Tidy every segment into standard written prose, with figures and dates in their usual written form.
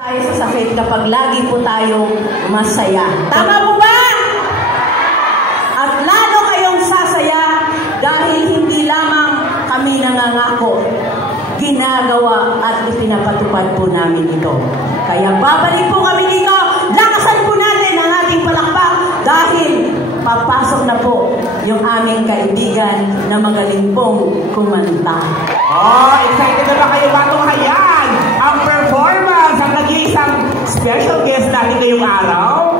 Tayo sa sakit kapag lagi po tayong masaya. Tama po ba? At lalo kayong sasaya dahil hindi lamang kami nangangako, ginagawa at ipinapatupad po namin ito. Kaya babalik po kami dito, lakasan po natin ang ating palakpak dahil papasok na po yung aming kaibigan na magaling pong kumanta. Oh, excited na ba kayo batong hayan? Ang performance, ang nag-iisang special guest natin ngayong araw,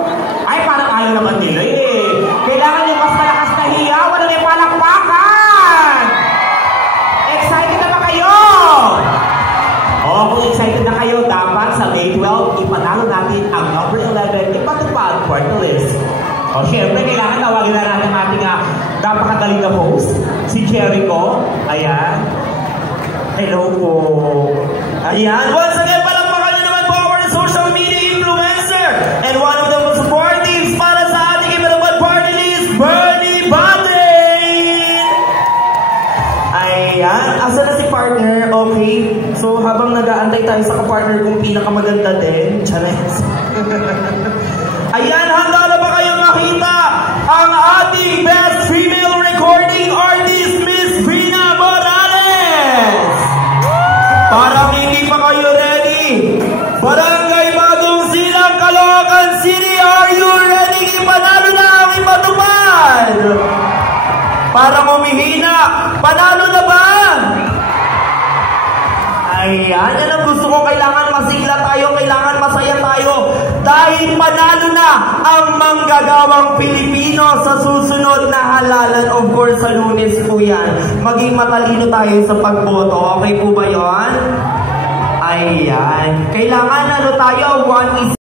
ay parang ayaw naman nila eh. Kailangan yung mas malakas na hiyaw, ano yung palakpakan? Excited na ba kayo? Oh, kung excited na kayo, dapat sa May 12, ipanalo natin ang number 11, ipatupad party list. O, syempre, kailangan tawagin na natin ang ating napakagaling na host, si Jericho. Ayan. Hello po. Ayan. Once again, palakpakan na naman po our social media influencer and one of the most supportive para sa ating ipatupad party list, Bernie Batin! Ayan. Asa na si partner? Okay. So, habang nag-aantay tayo sa kapartner kong pinakamaganda din, Chanes. Ayan, handa na ba kayo makita ang ating best female recording artist, Miss Brina Morales? Parang hindi pa kayo ready. Barangay Bagong Silang, Caloocan City, are you ready? Ipanalo na ang ipatupad. Parang umihina. Panalo na ba? Ayan, yan ang gusto ko. Kailangan masigla tayo, kailangan masaya tayo. Dahil panalo na ang manggagawang Pilipino sa susunod na halalan. Of course, sa Lunes po yan. Maging matalino tayo sa pagboto. Okay po ba yun? Ayan. Kailangan ano tayo, one is